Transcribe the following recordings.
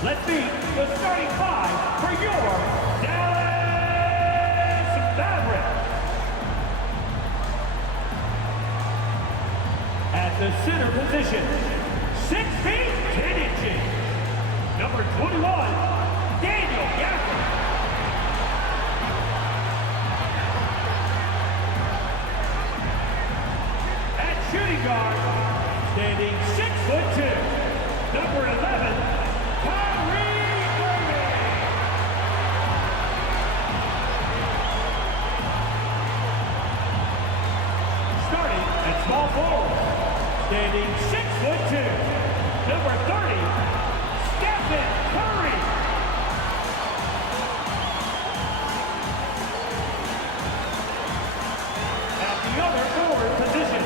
Let's meet the starting five for your Dallas Mavericks. At the center position, 6 feet 10 inches, number 21, Daniel Gafford. At shooting guard, standing 6'2", number 11, small forward, standing 6'2", number 30, Stephen Curry. At the other forward position,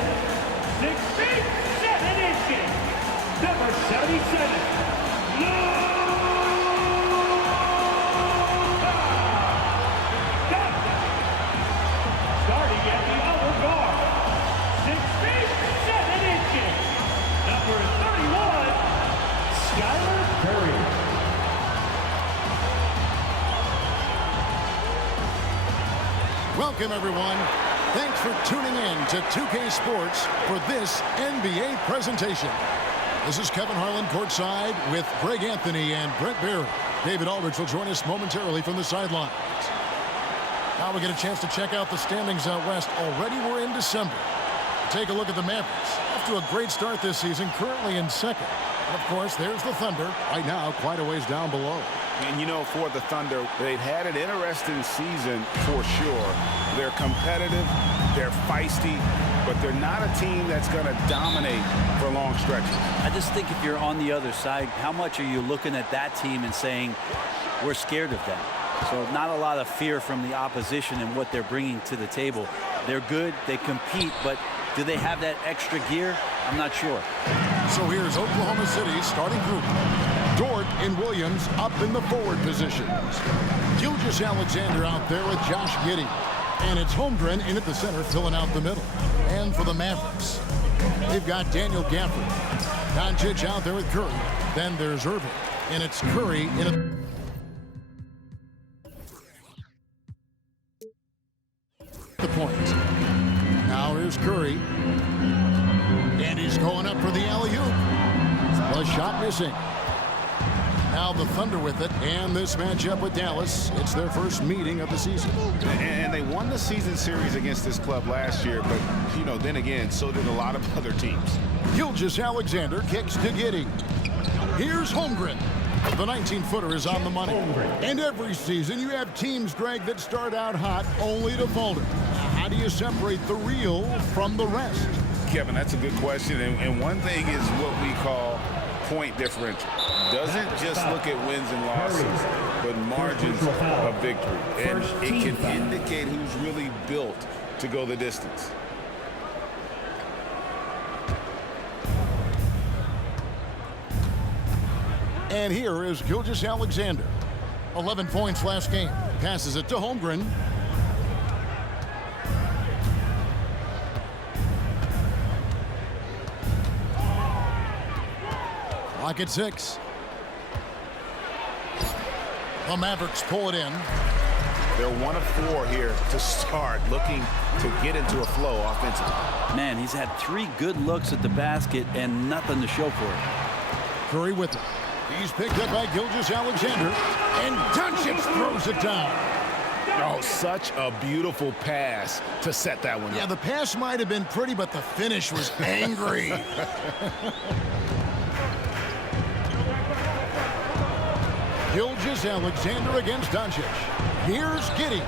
6 feet 7 inches, number 77, starting at the other guard, 6 feet 7 inches, number 31, Skylar Curry. Welcome, everyone. Thanks for tuning in to 2K Sports for this NBA presentation. This is Kevin Harlan courtside with Greg Anthony and Brent Barry. David Aldridge will join us momentarily from the sidelines. Now we get a chance to check out the standings out west. Already we're in December. Take a look at the Mavericks. Off to a great start this season, currently in second. And of course, there's the Thunder, right now quite a ways down below. And you know, for the Thunder, they've had an interesting season for sure. They're competitive, they're feisty, but they're not a team that's going to dominate for long stretches. I just think if you're on the other side, how much are you looking at that team and saying, we're scared of them? So not a lot of fear from the opposition and what they're bringing to the table. They're good, they compete, but do they have that extra gear? I'm not sure. So here's Oklahoma City's starting group. Dort and Williams up in the forward positions. Gilgeous-Alexander out there with Josh Giddey. And it's Holmgren in at the center, filling out the middle. And for the Mavericks, they've got Daniel Gafford. Doncic out there with Curry. Then there's Irving. And it's Curry in a... the point. Now here's Curry. And he's going up for the alley-oop. The shot missing. Now the Thunder with it, and this matchup with Dallas. It's their first meeting of the season. And they won the season series against this club last year, but, you know, then again, so did a lot of other teams. Gilgeous-Alexander kicks to Giddey. Here's Holmgren. The 19-footer is on the money. And every season you have teams, Greg, that start out hot only to falter. How do you separate the real from the rest? Kevin, that's a good question. And one thing is what we call point differential. Doesn't just look at wins and losses, but margins of victory. And it can indicate who's really built to go the distance. And here is Gilgeous-Alexander. 11 points last game. Passes it to Holmgren. Clock at 6. The Mavericks pull it in. They're 1 of 4 here to start, looking to get into a flow offensively. Man, he's had 3 good looks at the basket and nothing to show for it. Curry with it. He's picked up by Gilgeous-Alexander, and Doncic throws it down. Oh, such a beautiful pass to set that one up. Yeah, the pass might have been pretty, but the finish was angry. Gilgeous-Alexander against Doncic. Here's Giddey.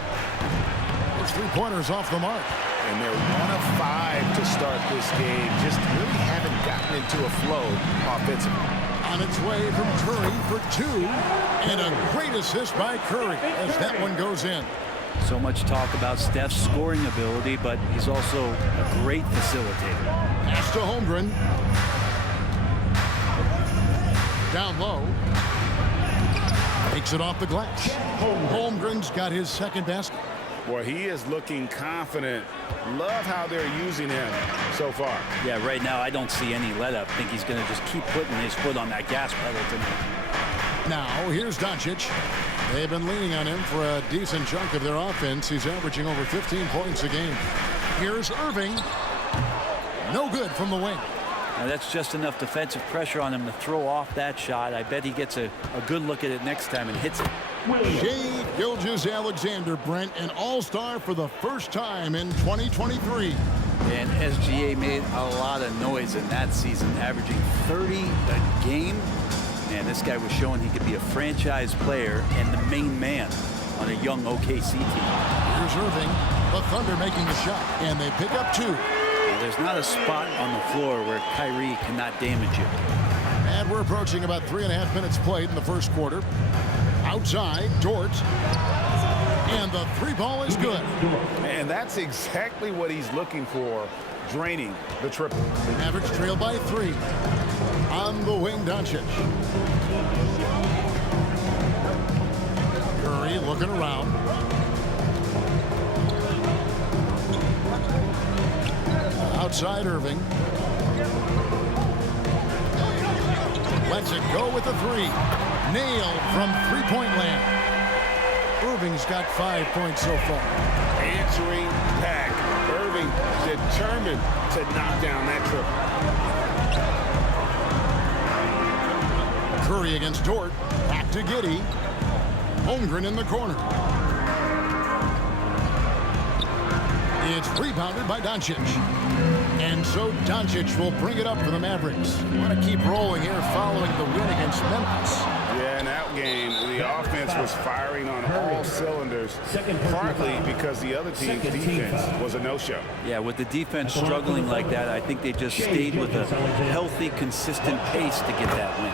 His 3-pointers off the mark. And they're 1 of 5 to start this game. Just really haven't gotten into a flow offensively. On its way from Curry for 2. And a great assist by Curry as that one goes in. So much talk about Steph's scoring ability, but he's also a great facilitator. Pass to Holmgren. Down low. Takes it off the glass. Holmgren's got his second basket. Boy, he is looking confident. Love how they're using him so far. Yeah, right now I don't see any let up. I think he's going to just keep putting his foot on that gas pedal tonight. Now, here's Doncic. They've been leaning on him for a decent chunk of their offense. He's averaging over 15 points a game. Here's Irving. No good from the wing. Now that's just enough defensive pressure on him to throw off that shot. I bet he gets a good look at it next time and hits it. Shai Gilgeous-Alexander, Brent, an all-star for the first time in 2023. And SGA made a lot of noise in that season, averaging 30 a game. Man, this guy was showing he could be a franchise player and the main man on a young OKC team. Here's Irving. The Thunder making the shot, and they pick up 2. Now, there's not a spot on the floor where Kyrie cannot damage you. And we're approaching about 3.5 minutes played in the first quarter. Outside, Dort. And the 3-ball is good. And that's exactly what he's looking for, draining the triple. Mavericks trail by 3. On the wing, Doncic. Curry looking around. Outside, Irving. Lets it go with the 3. Nailed from three-point land. Irving's got 5 points so far. Answering back. Irving determined to knock down that triple. Curry against Dort. Back to Giddey. Holmgren in the corner. It's rebounded by Doncic. And so Doncic will bring it up for the Mavericks. Want to keep rolling here following the win against Memphis. Yeah, in that game, the offense was firing on all cylinders, partly because the other team's defense was a no-show. Yeah, with the defense struggling like that, I think they just stayed with a healthy, consistent pace to get that win.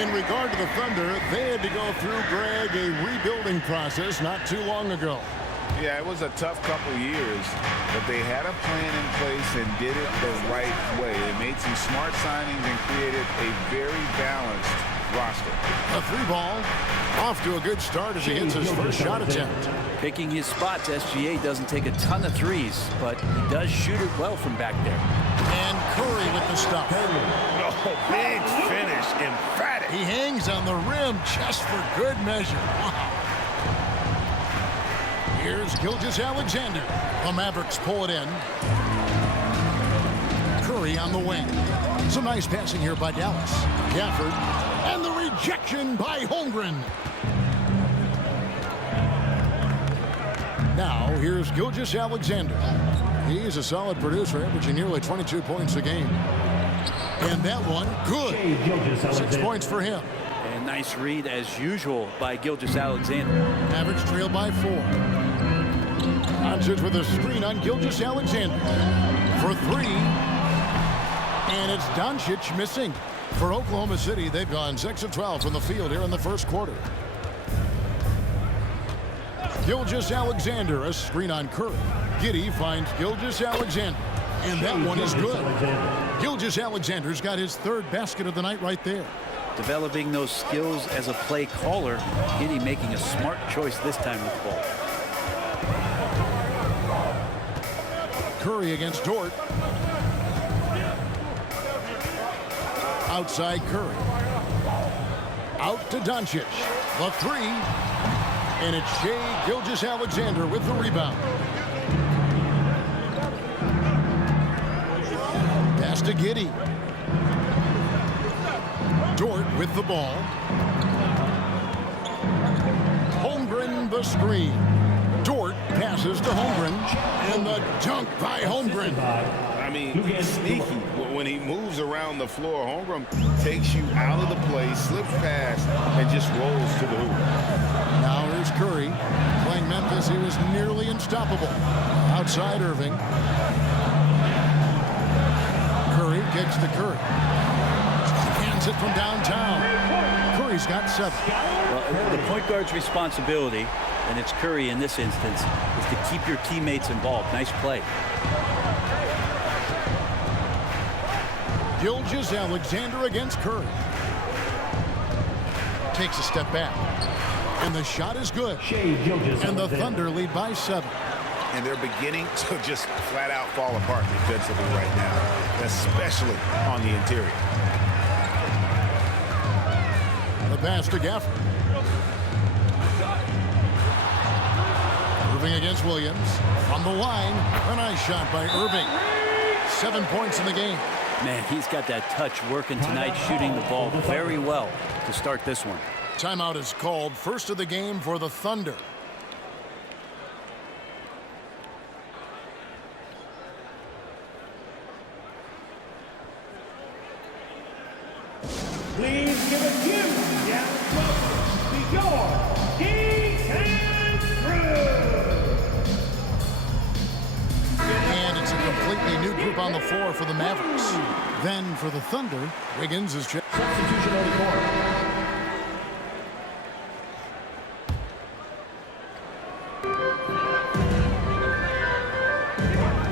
In regard to the Thunder, they had to go through, Greg, a rebuilding process not too long ago. Yeah, it was a tough couple years, but they had a plan in place and did it the right way. They made some smart signings and created a very balanced roster. A 3-ball off to a good start as he hits his first shot attempt. Picking his spots, SGA doesn't take a ton of threes, but he does shoot it well from back there. And Curry with the stop. Oh, big finish, emphatic. He hangs on the rim just for good measure. Wow. Here's Gilgeous-Alexander. The Mavericks pull it in. Curry on the wing. Some nice passing here by Dallas. Gafford. And the rejection by Holmgren. Now, here's Gilgeous-Alexander. He's a solid producer, averaging nearly 22 points a game. And that one, good. 6 points for him. And nice read, as usual, by Gilgeous-Alexander. Mavericks trail by 4. Doncic with a screen on Gilgeous-Alexander for 3. And it's Doncic missing. For Oklahoma City, they've gone 6 of 12 from the field here in the first quarter. Gilgeous-Alexander, a screen on Curry. Giddey finds Gilgeous-Alexander. And that one is good. Gilgeous-Alexander's got his 3rd basket of the night right there. Developing those skills as a play caller. Giddey making a smart choice this time with the ball. Curry against Dort. Outside Curry. Out to Doncic. The 3. And it's Shai Gilgeous-Alexander with the rebound. Pass to Giddey. Dort with the ball. Holmgren the screen. Dort passes to Holmgren. And the dunk by Holmgren. I mean, he's sneaky. When he moves around the floor, Holmgren takes you out of the play, slips past, and just rolls to the hoop. Now here's Curry. Playing Memphis, he was nearly unstoppable. Outside Irving. Curry kicks to Curry. Hands it from downtown. Curry's got 7. Well, the point guard's responsibility, and it's Curry in this instance, is to keep your teammates involved. Nice play. Gilgeous-Alexander against Curry. Takes a step back. And the shot is good. And the Thunder lead by 7. And they're beginning to just flat out fall apart defensively right now, especially on the interior. The pass to Gafford. Irving against Williams. From the line, a nice shot by Irving. 7 points in the game. Man, he's got that touch working tonight, shooting the ball very well to start this one. Timeout is called. First of the game for the Thunder. Please give a huge round of applause to your Kings and Crew. And it's a completely new group on the floor for the Mavericks. Then for the Thunder, Wiggins is checked. Substitution on the court.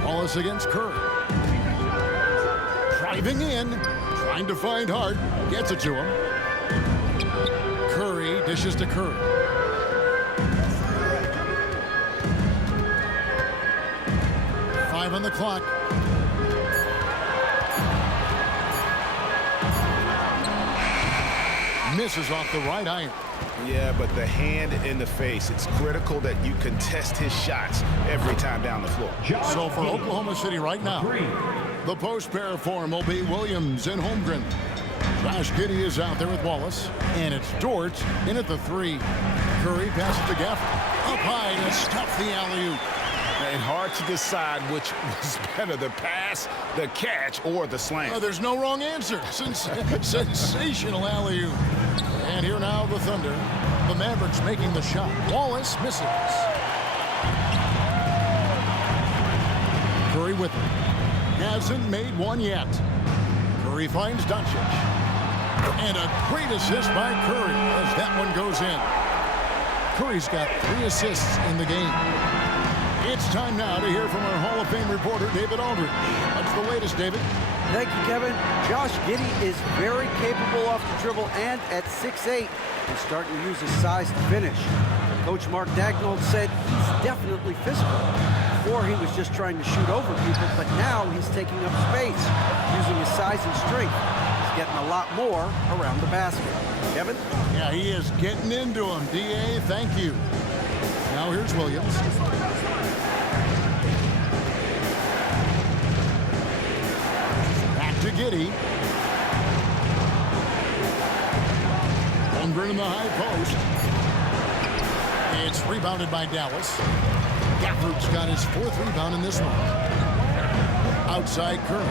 Wallace against Curry. Driving in, trying to find Hart. Gets it to him. Curry dishes to Curry. Five on the clock. Misses off the right iron. Yeah, but the hand in the face, it's critical that you contest his shots every time down the floor. So for Oklahoma City right now, the post pair form will be Williams and Holmgren. Josh Giddey is out there with Wallace, and it's Dort in at the 3. Curry passes to Gafford. Up high to stuff the alley-oop. And hard to decide which was better, the pass, the catch, or the slam. There's no wrong answer. Sensational alley-oop. And here now the Thunder. The Mavericks making the shot. Wallace misses. Curry with it. Hasn't made one yet. Curry finds Doncic. And a great assist by Curry as that one goes in. Curry's got 3 assists in the game. It's time now to hear from our Hall of Fame reporter, David Aldridge. What's the latest, David? Thank you, Kevin. Josh Giddey is very capable off the dribble, and at 6'8", he's starting to use his size to finish. Coach Mark Daigneault said he's definitely physical. Before, he was just trying to shoot over people, but now he's taking up space, using his size and strength. He's getting a lot more around the basket. Kevin? Yeah, he is getting into him. D.A., thank you. Now here's Williams. To Giddey. Holmgren in the high post. It's rebounded by Dallas. Gafford's got his 4th rebound in this one. Outside Curry.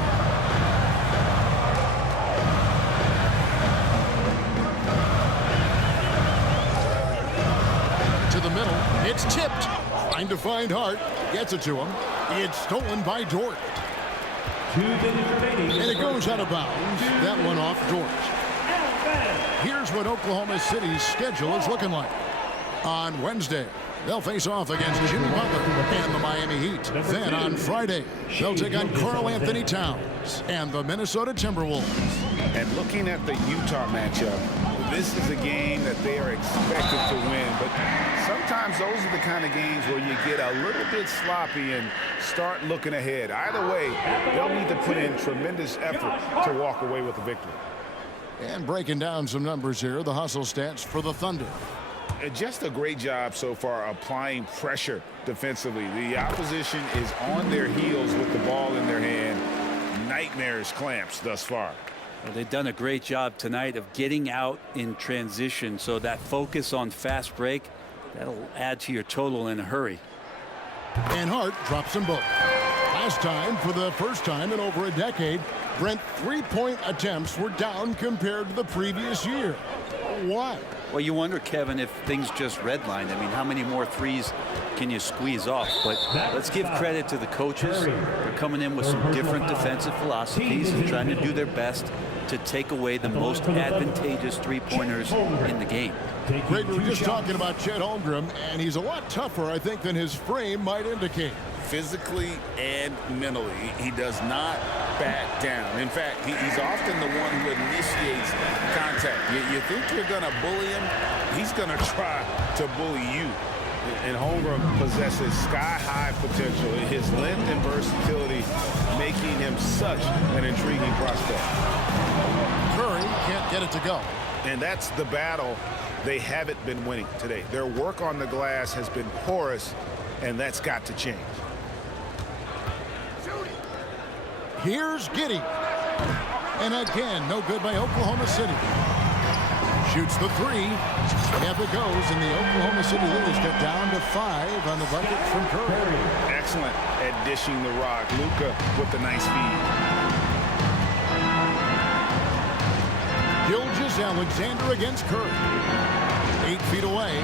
To the middle. It's tipped. Trying to find Hart. Gets it to him. It's stolen by Dort. And it goes out of bounds. That one off George. Here's what Oklahoma City's schedule is looking like. On Wednesday, they'll face off against Jimmy Butler and the Miami Heat. Then on Friday, they'll take on Karl Anthony Towns and the Minnesota Timberwolves. And looking at the Utah matchup, this is a game that they are expected to win, but sometimes those are the kind of games where you get a little bit sloppy and start looking ahead. Either way, they'll need to put in tremendous effort to walk away with the victory. And breaking down some numbers here, the hustle stats for the Thunder. Just a great job so far applying pressure defensively. The opposition is on their heels with the ball in their hand. Nightmares clamps thus far. Well, they've done a great job tonight of getting out in transition, so that focus on fast break, that'll add to your total in a hurry. And Hart drops them both. Last time, for the first time in over a decade, Brent 3-point attempts were down compared to the previous year. Why? Well, you wonder, Kevin, if things just redlined. I mean, how many more threes can you squeeze off? But let's give credit to the coaches. They're coming in with some different defensive philosophies and trying to do their best to take away the most advantageous three-pointers in the game. Greg, we were just talking about Chet Holmgren, and he's a lot tougher, I think, than his frame might indicate. Physically and mentally, he does not back down. In fact, he's often the one who initiates contact. You think you're going to bully him, he's going to try to bully you. And Holmgren possesses sky-high potential. His length and versatility making him such an intriguing prospect. Curry can't get it to go. And that's the battle they haven't been winning today. Their work on the glass has been porous, and that's got to change. Here's Giddey. And again, no good by Oklahoma City. Shoots the three. And it goes, and the Oklahoma City leaders get down to 5 on the bucket from Curry. Excellent at dishing the rock. Luka with the nice feed. Gilgeous-Alexander against Curry. 8 feet away.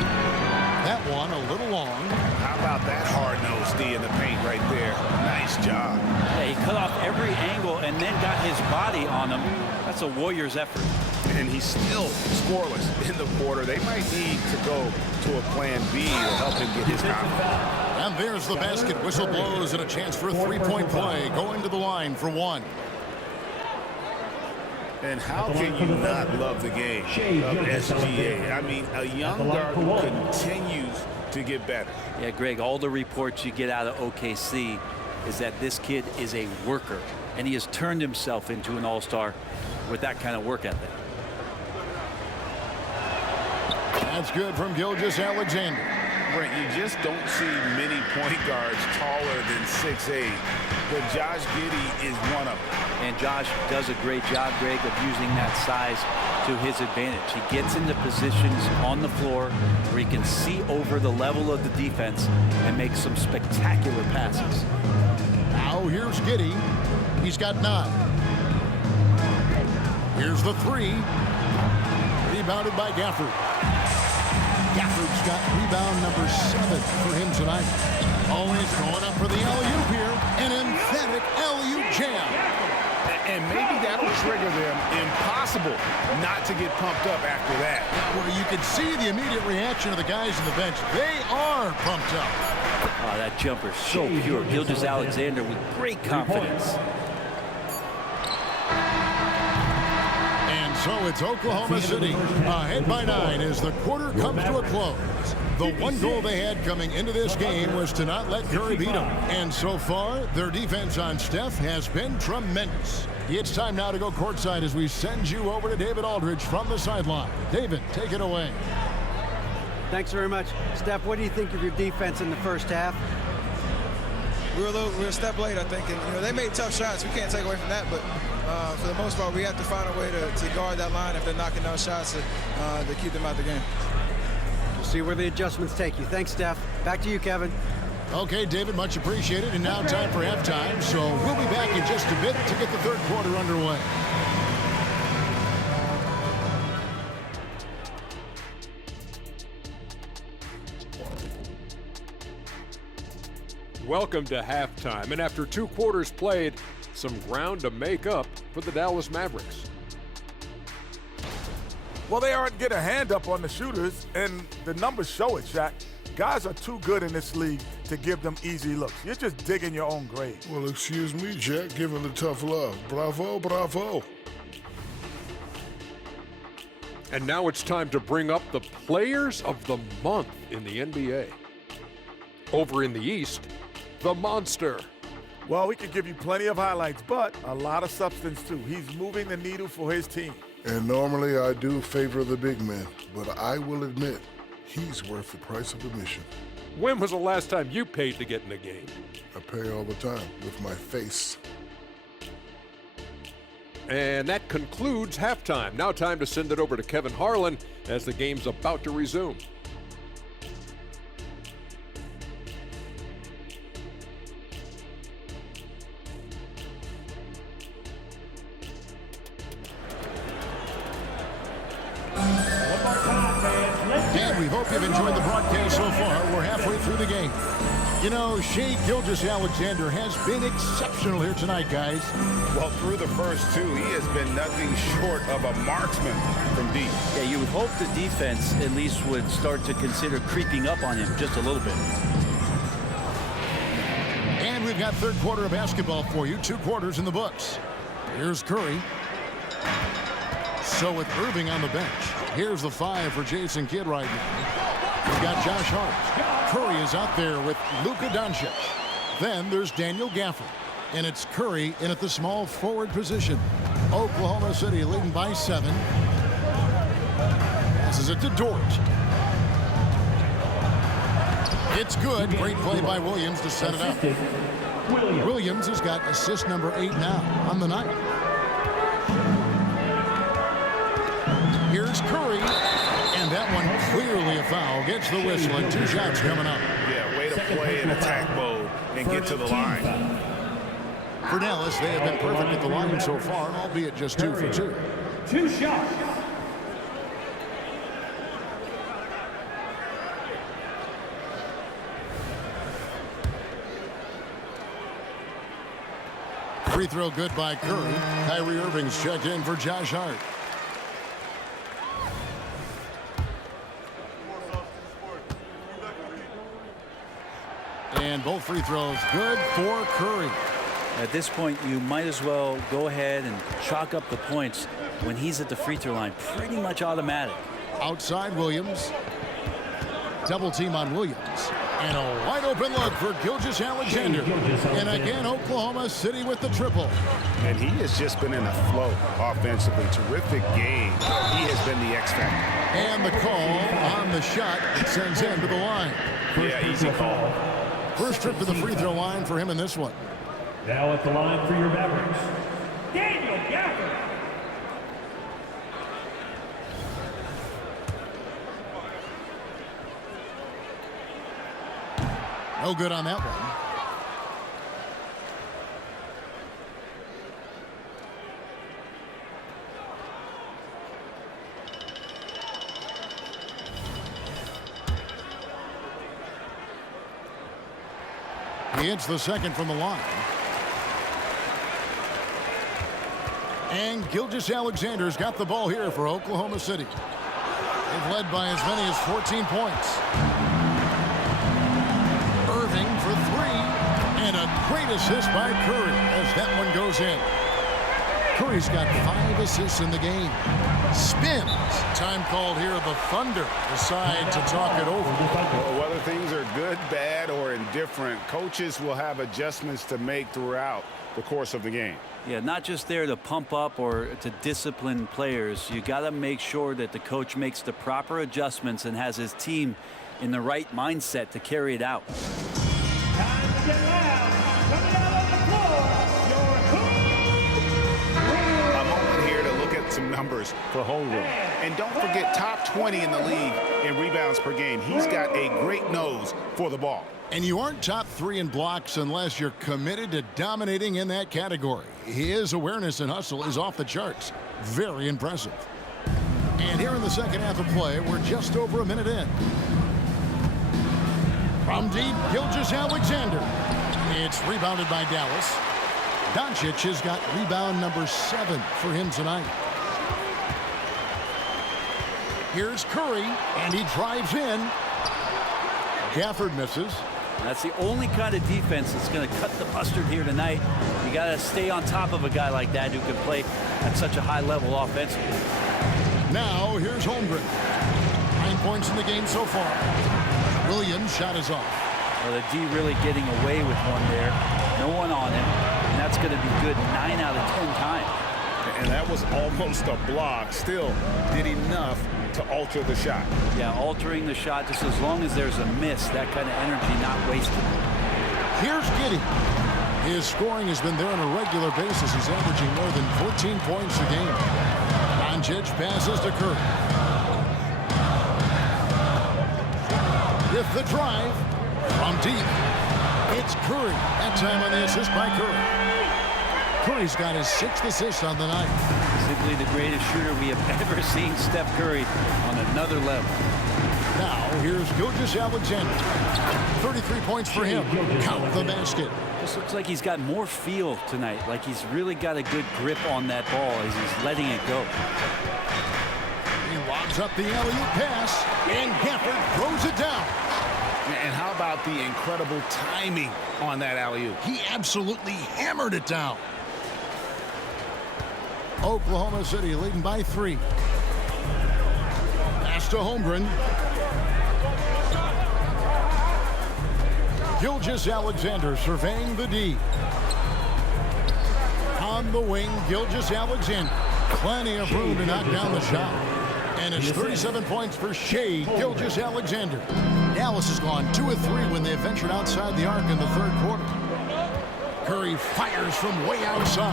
That one a little long. How about that hard-nosed D in the paint right there? Nice job. Yeah, he cut off every angle and then got his body on him. That's a Warriors effort. And he's still scoreless in the quarter. They might need to go to a plan B to help him get his confidence. And there's the basket. Whistle blows and a chance for a three-point play. Going to the line for one. And how can you not love the game of SGA? I mean, a young guard who continues to get better. Yeah, Greg, all the reports you get out of OKC is that this kid is a worker, and he has turned himself into an all-star with that kind of work ethic. That's good from Gilgeous-Alexander. Brent, you just don't see many point guards taller than 6'8", but Josh Giddey is one of them. And Josh does a great job, Greg, of using that size to his advantage. He gets into positions on the floor where he can see over the level of the defense and make some spectacular passes. Now here's Giddey. He's got 9. Here's the 3. Rebounded by Gafford. Gafford's got rebound number 7 for him tonight. Always going up for the alley-oop here. An emphatic alley-oop jam. And maybe that'll trigger them. Impossible not to get pumped up after that. Well, you can see the immediate reaction of the guys on the bench. They are pumped up. Oh, that jumper's so pure. Gilgeous-Alexander with great confidence. And so it's Oklahoma City ahead by 9 as the quarter comes to a close. The one goal they had coming into this game was to not let Curry beat them. And so far, their defense on Steph has been tremendous. It's time now to go courtside as we send you over to David Aldridge from the sideline. David, take it away. Thanks very much. Steph, what do you think of your defense in the first half? We were a step late, I think, and they made tough shots. We can't take away from that, but for the most part, we have to find a way to guard that line if they're knocking down shots to keep them out the game. We'll see where the adjustments take you. Thanks, Steph. Back to you, Kevin. Okay, David, much appreciated. And now time for halftime, so we'll be back in just a bit to get the third quarter underway. Welcome to halftime, and after 2 quarters played, some ground to make up for the Dallas Mavericks. Well, they aren't getting a hand up on the shooters, and the numbers show it, Shaq. Guys are too good in this league to give them easy looks. You're just digging your own grave. Well, excuse me, Jack, giving the tough love. Bravo, bravo. And now it's time to bring up the players of the month in the NBA. Over in the East, the Monster. Well, we could give you plenty of highlights, but a lot of substance, too. He's moving the needle for his team. And normally I do favor the big man, but I will admit, he's worth the price of admission. When was the last time you paid to get in a game? I pay all the time with my face. And that concludes halftime. Now time to send it over to Kevin Harlan as the game's about to resume. And we hope you've enjoyed the broadcast so far. We're halfway through the game. You know, Shai Gilgeous-Alexander has been exceptional here tonight, guys. Well, through the first 2, he has been nothing short of a marksman from deep. Yeah, you would hope the defense at least would start to consider creeping up on him just a little bit. And we've got third quarter of basketball for you. 2 quarters in the books. Here's Curry. So with Irving on the bench, here's the 5 for Jason Kidd right now. We've got Josh Hart. Curry is out there with Luka Doncic. Then there's Daniel Gafford. And it's Curry in at the small forward position. Oklahoma City leading by 7. Passes it to Dort. It's good. Great play by Williams to set it up. Williams has got assist number 8 now on the night. Here's Curry. And that one clearly a foul. Gets the whistle and 2 shots coming up. Yeah, way to play in attack mode and get to the line. For Dallas, they have been perfect at the line so far, albeit just 2 for 2. 2 shots. Free throw good by Curry. Kyrie Irving's checked in for Josh Hart. And both free throws good for Curry. At this point, you might as well go ahead and chalk up the points when he's at the free throw line. Pretty much automatic. Outside Williams. Double team on Williams. And a wide open look for Gilgeous-Alexander. And again, Oklahoma City with the triple. And he has just been in a flow offensively. Terrific game. He has been the X factor. And the call on the shot sends him to the line. Yeah, easy call. First trip to the free throw line for him in this one. Now at the line for your Mavericks, Daniel Gafford. No good on that one. He hits the second from the line. And Gilgeous-Alexander's got the ball here for Oklahoma City. They've led by as many as 14 points. Irving for 3. And a great assist by Curry as that one goes in. Curry's got 5 assists in the game. Spins. Time called here. The Thunder decide to talk it over. Well, whether things are good, bad, or indifferent, coaches will have adjustments to make throughout the course of the game. Yeah, not just there to pump up or to discipline players. You got to make sure that the coach makes the proper adjustments and has his team in the right mindset to carry it out. Time to get loud. Coming out on the floor, your hoop. A moment here to look at some numbers for Holmgren. And don't forget, top 20 in the league in rebounds per game. He's got a great nose for the ball. And you aren't top 3 in blocks unless you're committed to dominating in that category. His awareness and hustle is off the charts. Very impressive. And here in the second half of play, we're just over a minute in. From deep, Gilgeous-Alexander. It's rebounded by Dallas. Doncic has got rebound number 7 for him tonight. Here's Curry, and he drives in. Gafford misses. That's the only kind of defense that's going to cut the mustard here tonight. You got to stay on top of a guy like that who can play at such a high level offensively. Now here's Holmgren. 9 points in the game so far. Williams' shot is off. Well, the D really getting away with one there. No one on him, and that's going to be good 9 out of 10 times. And that was almost a block. Still did enough to alter the shot. Yeah, altering the shot just as long as there's a miss. That kind of energy not wasted. Here's Giddey. His scoring has been there on a regular basis. He's averaging more than 14 points a game. Doncic passes to Curry. With the drive from deep, it's Curry. That time on the assist by Curry. Curry's got his 6th assist on the night. Simply the greatest shooter we have ever seen, Steph Curry, on another level. Now, here's Gilgeous-Alexander. 33 points for him. Count the basket. Just looks like he's got more feel tonight, like he's really got a good grip on that ball as he's letting it go. He lobs up the alley-oop pass, and Gafford throws it down. And how about the incredible timing on that alley-oop? He absolutely hammered it down. Oklahoma City leading by 3. Pass to Holmgren. Gilgeous-Alexander surveying the D. On the wing, Gilgeous-Alexander. Plenty of room to knock down the shot. And it's 37 points for Shea Gilgeous-Alexander. Dallas has gone 2 of 3 when they ventured outside the arc in the third quarter. Curry fires from way outside.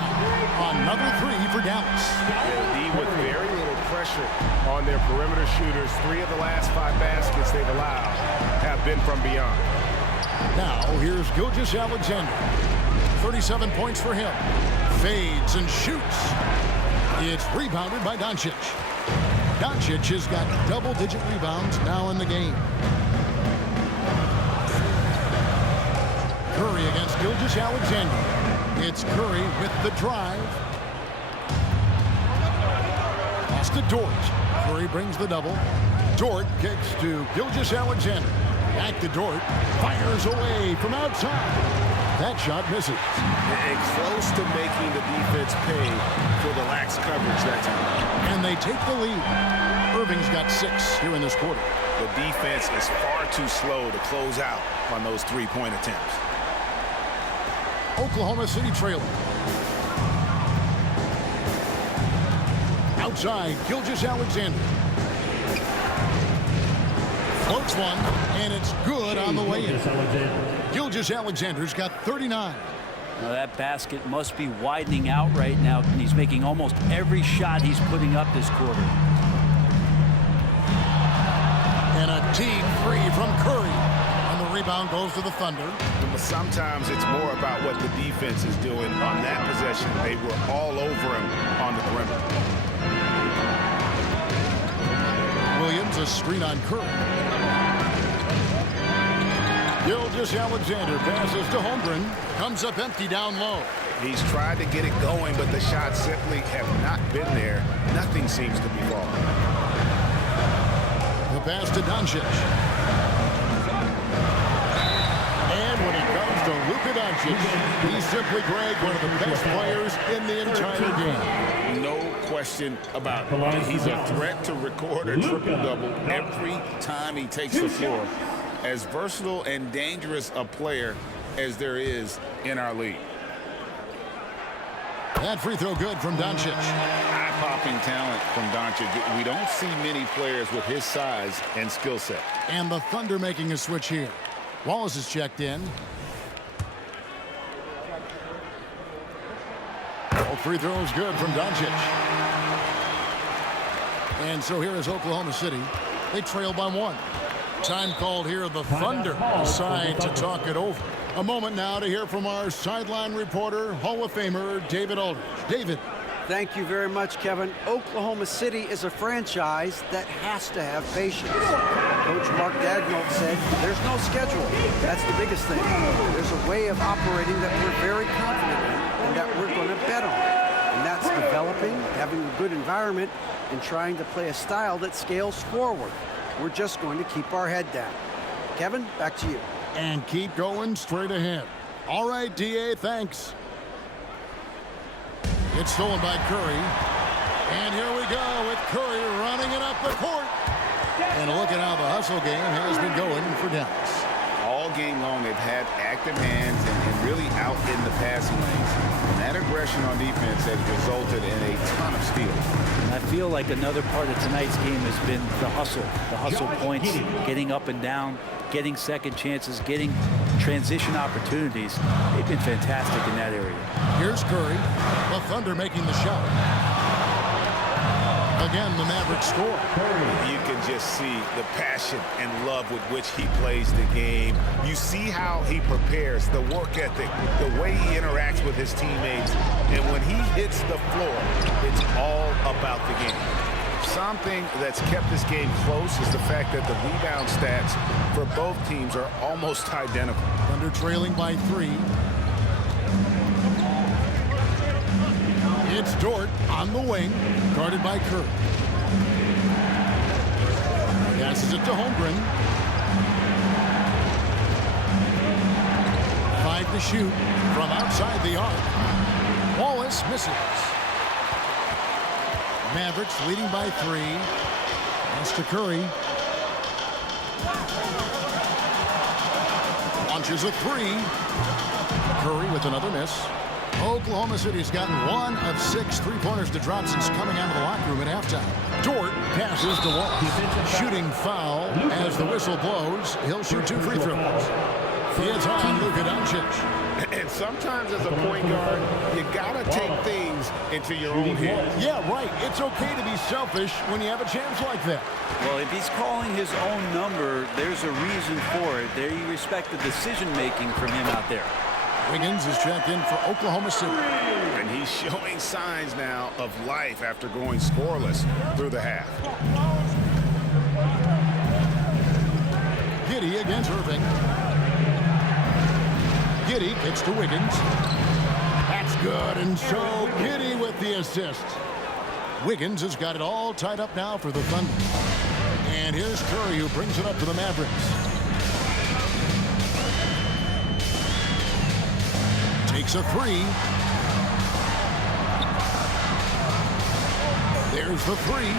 Another 3 for Dallas. The D with very little pressure on their perimeter shooters. 3 of the last 5 baskets they've allowed have been from beyond. Now here's Gilgeous-Alexander. 37 points for him. Fades and shoots. It's rebounded by Doncic. Doncic has got double-digit rebounds now in the game. Curry against Gilgeous-Alexander. It's Curry with the drive. Pass to Dort. Curry brings the double. Dort kicks to Gilgeous-Alexander. Back to Dort. Fires away from outside. That shot misses. And close to making the defense pay for the lax coverage that time. And they take the lead. Irving's got 6 here in this quarter. The defense is far too slow to close out on those three-point attempts. Oklahoma City trailing. Outside, Gilgeous-Alexander. Floats one, and it's good on the way in. Gilgeous-Alexander's got 39. Now that basket must be widening out right now, and he's making almost every shot he's putting up this quarter. And a deep 3 from Curry. And the rebound goes to the Thunder. But sometimes it's more about what the defense is doing on that possession. They were all over him on the perimeter. Williams, a screen on Curry. Gilgeous-Alexander passes to Holmgren. Comes up empty down low. He's tried to get it going, but the shots simply have not been there. Nothing seems to be falling. The pass to Doncic. And when it comes to Luka Doncic, he's simply, Greg, one of the best players in the entire game. No question about it. He's a threat to record a triple-double every time he takes the floor. As versatile and dangerous a player as there is in our league. That free throw good from Doncic. Eye-popping talent from Doncic. We don't see many players with his size and skill set. And the Thunder making a switch here. Wallace is checked in. All free throws good from Doncic. And so here is Oklahoma City. They trail by 1. Time called here. The Thunder decide to talk it over. A moment now to hear from our sideline reporter, Hall of Famer David Aldridge. David. Thank you very much, Kevin. Oklahoma City is a franchise that has to have patience. Coach Mark Daigneault said there's no schedule. That's the biggest thing. There's a way of operating that we're very confident in and that we're going to bet on. And that's developing, having a good environment, and trying to play a style that scales forward. We're just going to keep our head down. Kevin, back to you. And keep going straight ahead. All right, D.A., thanks. It's stolen by Curry. And here we go with Curry running it up the court. And look at how the hustle game has been going for Dallas. All game long, they've had active hands and really out in the passing lanes. And that aggression on defense has resulted in a ton of steals. I feel like another part of tonight's game has been the hustle points, getting up and down, getting second chances, getting transition opportunities. They've been fantastic in that area. Here's Curry, the Thunder making the shot. Again, the Mavericks score. You can just see the passion and love with which he plays the game. You see how he prepares, the work ethic, the way he interacts with his teammates. And when he hits the floor, it's all about the game. Something that's kept this game close is the fact that the rebound stats for both teams are almost identical. Thunder trailing by 3. It's Dort on the wing, guarded by Curry. Passes it to Holmgren. 5 to shoot from outside the arc. Wallace misses. Mavericks leading by 3. Pass to Curry. Launches a 3. Curry with another miss. Oklahoma City's gotten 1 of 6 three-pointers to drop since coming out of the locker room at halftime. Dort passes to Wallace. Shooting foul as the whistle blows. He'll shoot 2 free throws. It's on Luka Doncic. And sometimes as a point guard, you gotta take things into your own hands. Yeah, right. It's okay to be selfish when you have a chance like that. Well, if he's calling his own number, there's a reason for it. There you respect the decision-making from him out there. Wiggins is checked in for Oklahoma City. And he's showing signs now of life after going scoreless through the half. Giddey against Irving. Giddey kicks to Wiggins. That's good, and so Giddey with the assist. Wiggins has got it all tied up now for the Thunder. And here's Curry, who brings it up to the Mavericks. Takes a 3. There's the 3.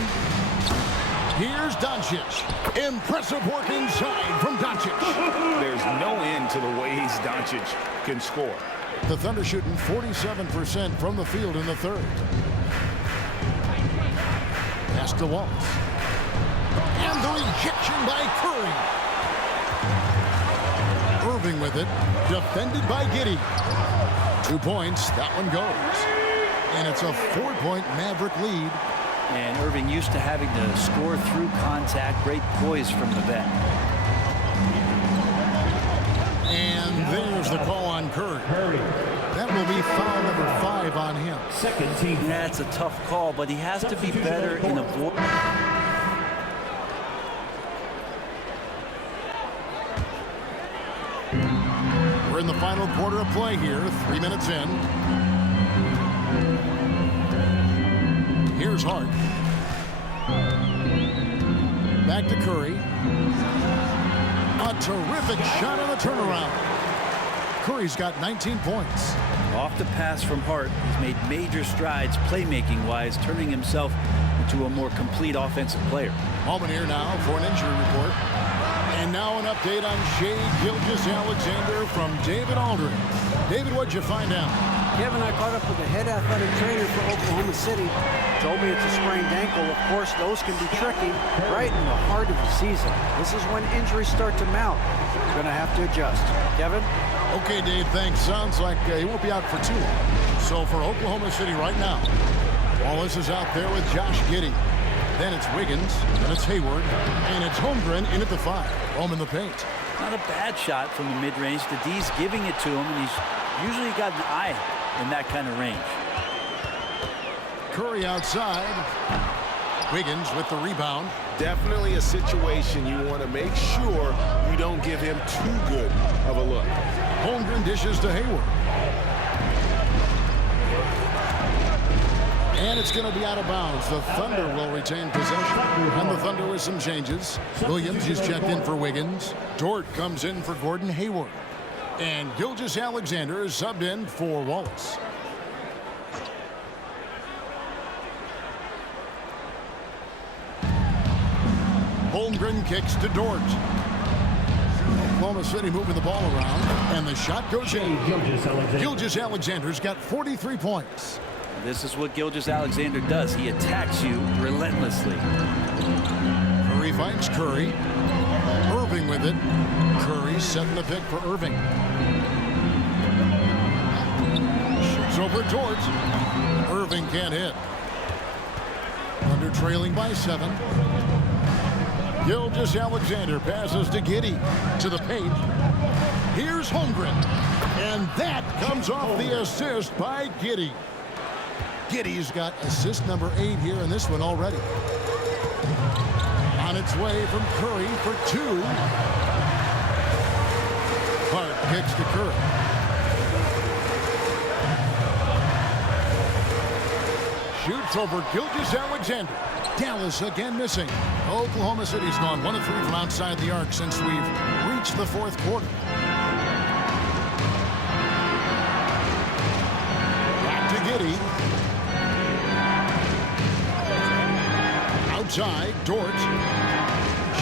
Here's Doncic. Impressive work inside from Doncic. There's no end to the ways Doncic can score. The Thunder shooting 47% from the field in the third. Pass to Wallace. And the rejection by Curry. Irving with it. Defended by Giddey. 2 points. That one goes. And it's a 4-point Maverick lead. And Irving used to having to score through contact. Great poise from the vet. And there's the call on Curry. That will be foul number 5 on him. Second team. That's a tough call, but he has to be better in avoiding. We're in the final quarter of play here, 3 minutes in. Here's Hart. Back to Curry. A terrific shot on the turnaround. Curry's got 19 points. Off the pass from Hart, he's made major strides playmaking-wise, turning himself into a more complete offensive player. Holman here now for an injury report. And now an update on Shai Gilgeous-Alexander from David Aldridge. David, what'd you find out? Kevin, I caught up with the head athletic trainer for Oklahoma City. Told me it's a sprained ankle. Of course, those can be tricky right in the heart of the season. This is when injuries start to mount. He's going to have to adjust. Kevin? Okay, Dave, thanks. Sounds like he won't be out for too long. So for Oklahoma City right now, Wallace is out there with Josh Giddey. Then it's Wiggins, then it's Hayward, and it's Holmgren in at the 5. Home in the paint. Not a bad shot from the mid-range. The D's giving it to him, and he's usually got an eye in that kind of range. Curry outside. Wiggins with the rebound. Definitely a situation you want to make sure you don't give him too good of a look. Holmgren dishes to Hayward. And it's going to be out of bounds. The Thunder will retain possession. And the Thunder with some changes. Williams is checked in for Wiggins. Dort comes in for Gordon Hayward. And Gilgeous-Alexander is subbed in for Wallace. Holmgren kicks to Dort. Oklahoma City moving the ball around. And the shot goes in. Gilgeous-Alexander's got 43 points. This is what Gilgeous-Alexander does. He attacks you relentlessly. Curry finds Curry. Irving with it. Curry setting the pick for Irving. Shoots over Dort. Irving can't hit. Under trailing by 7. Gilgeous-Alexander passes to Giddey. To the paint. Here's Holmgren. And that comes off the assist by Giddey. Giddey's got assist number 8 here in this one already. On its way from Curry for 2. Hart kicks to Curry. Shoots over Gilgeous-Alexander. Dallas again missing. Oklahoma City's gone 1 of 3 from outside the arc since we've reached the 4th quarter. Back to Giddey. Outside, Dort.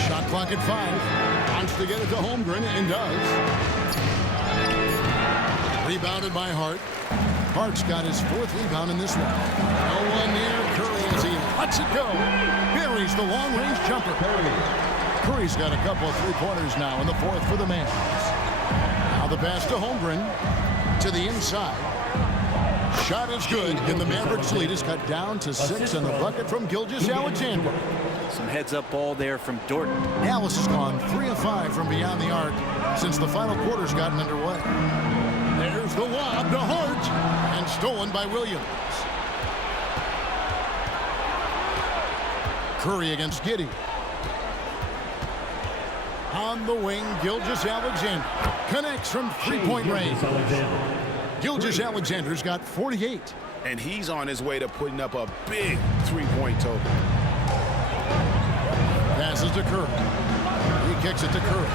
Shot clock at 5. Wants to get it to Holmgren and does. Rebounded by Hart. Hart's got his 4th rebound in this one. No one near Curry as he lets it go. Buries the long-range jumper. Curry's got a couple of three-pointers now in the 4th for the Mavs. Now the pass to Holmgren to the inside. Shot is good, and the Mavericks lead is cut down to 6 on the bucket from Gilgeous-Alexander. Some heads-up ball there from Dorton. Dallas has gone 3 of 5 from beyond the arc since the final quarter's gotten underway. There's the lob to Hart, and stolen by Williams. Curry against Giddey. On the wing, Gilgeous-Alexander connects from three-point range. Gilgeous-Alexander's got 48. And he's on his way to putting up a big three-point total. Passes to Curry. He kicks it to Curry.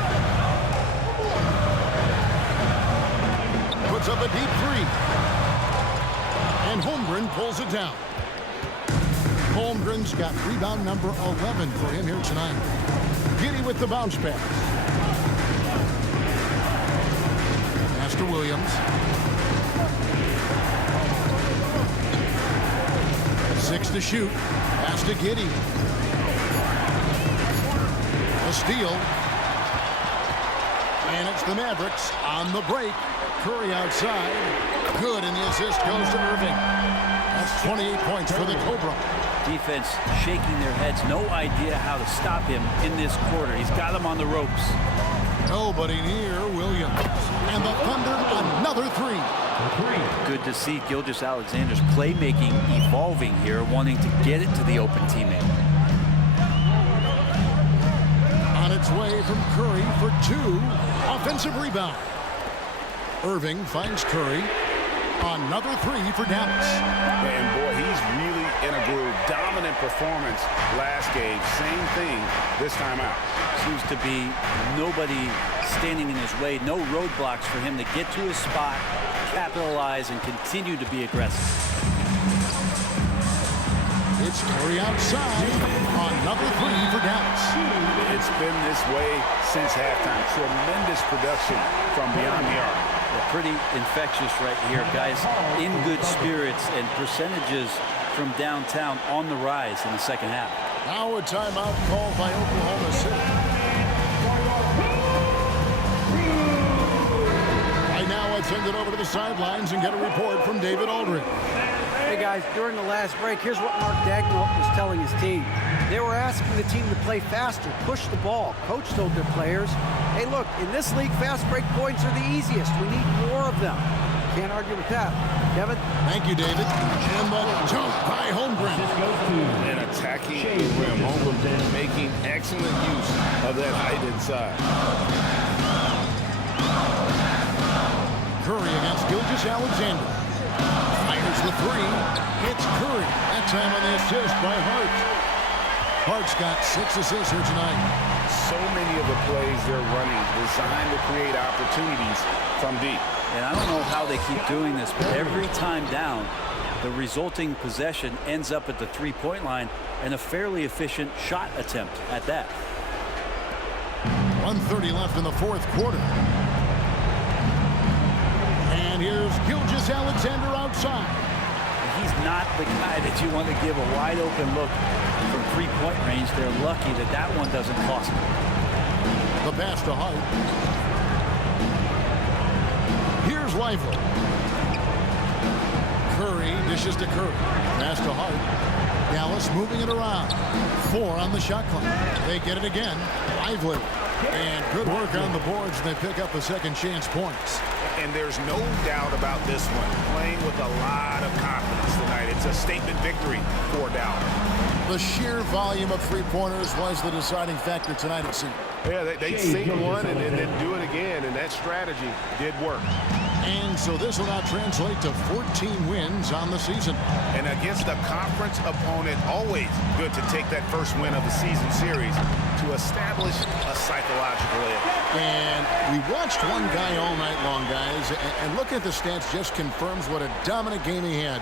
Puts up a deep 3. And Holmgren pulls it down. Holmgren's got rebound number 11 for him here tonight. Giddey with the bounce pass. Pass to Williams. 6 to shoot. Pass to Giddey. A steal. And it's the Mavericks on the break. Curry outside. Good, and the assist goes to Irving. That's 28 points for the Cobra. Defense shaking their heads. No idea how to stop him in this quarter. He's got him on the ropes. Nobody near Williams. And the Thunder, another 3. Good to see Gilgeous-Alexander's playmaking evolving here, wanting to get it to the open teammate. On its way from Curry for 2. Offensive rebound. Irving finds Curry. Another 3 for Dallas. And boy, he's really in a groove. Dominant performance last game. Same thing this time out. Seems to be nobody standing in his way. No roadblocks for him to get to his spot, capitalize, and continue to be aggressive. It's Curry outside. Another 3 for Dallas. It's been this way since halftime. Tremendous production from beyond the arc. They're pretty infectious right here. Guys in good spirits, and percentages from downtown on the rise in the second half. Now a timeout called by Oklahoma City. Right now, let's send it over to the sidelines and get a report from David Aldridge. Hey guys, during the last break, here's what Mark Daigneault was telling his team. They were asking the team to play faster, push the ball. Coach told their players, hey look, in this league, fast break points are the easiest. We need more of them. Can't argue with that. Kevin? Thank you, David. And the jump by Holmgren. And attacking the rim. Holmgren making excellent use of that height inside. Curry against Gilgeous-Alexander. Fires the 3. It's Curry. That time on the assist by Hart. Hart's got 6 assists here tonight. So many of the plays they're running designed to create opportunities from deep. And I don't know how they keep doing this, but every time down, the resulting possession ends up at the three-point line, and a fairly efficient shot attempt at that. 1:30 left in the 4th quarter. And here's Gilgeous-Alexander outside. He's not the guy that you want to give a wide open look from three-point range. They're lucky that that one doesn't cost them. The pass to Hart. Here's Lively. Curry dishes to Curry. Pass to Hart. Dallas moving it around. 4 on the shot clock. They get it again. Lively. And good work on the boards. They pick up the second chance points. And there's no doubt about this one. Playing with a lot of confidence tonight. It's a statement victory for Dallas. The sheer volume of three-pointers was the deciding factor tonight, it seemed. Yeah, they sink one and then do it again, and that strategy did work. And so this will now translate to 14 wins on the season. And against a conference opponent, always good to take that first win of the season series to establish a psychological edge. And we watched one guy all night long, guys, and looking at the stats just confirms what a dominant game he had.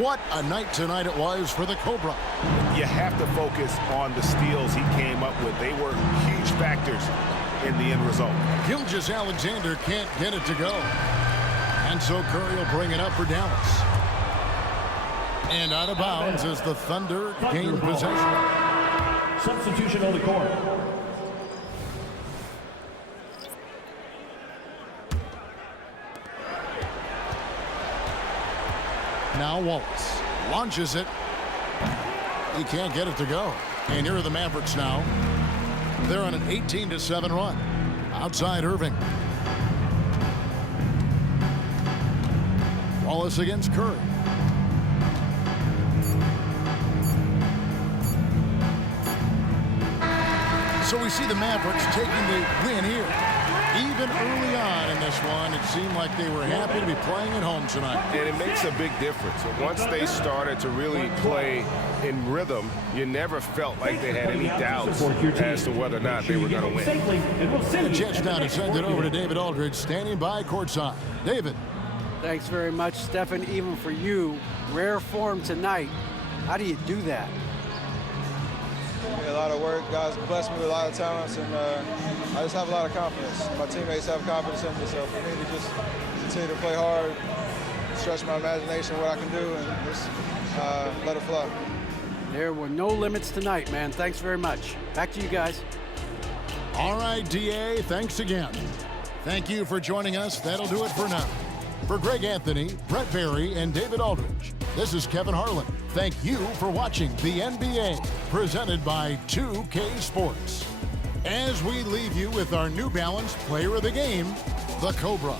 What a night tonight it was for the Cobra. You have to focus on the steals he came up with. They were huge factors in the end result. Gilgeous-Alexander can't get it to go. And so Curry will bring it up for Dallas. And out of bounds as the Thunder gain possession. Substitution on the court. Now Wallace launches it. He can't get it to go. And here are the Mavericks now. They're on an 18-7 run. Outside Irving. Wallace against Curry. So we see the Mavericks taking the win here. Even early on in this one, it seemed like they were happy to be playing at home tonight. And it makes a big difference. Once they started to really play in rhythm, you never felt like they had any doubts as to whether or not they were going to win. The Jets now to send it over to David Aldridge, standing by courtside. David. Thanks very much, Stephen. Even for you, rare form tonight. How do you do that? A lot of work. Guys blessed me with a lot of talents, and I just have a lot of confidence. My teammates have confidence in me, so for me to just continue to play hard, stretch my imagination, what I can do, and just let it flow. There were no limits tonight, man. Thanks very much. Back to you guys. All right, DA, thanks again. Thank you for joining us. That'll do it for now. For Greg Anthony, Brett Barry, and David Aldridge, this is Kevin Harlan. Thank you for watching the NBA, presented by 2K Sports. As we leave you with our New Balance Player of the Game, the Cobra.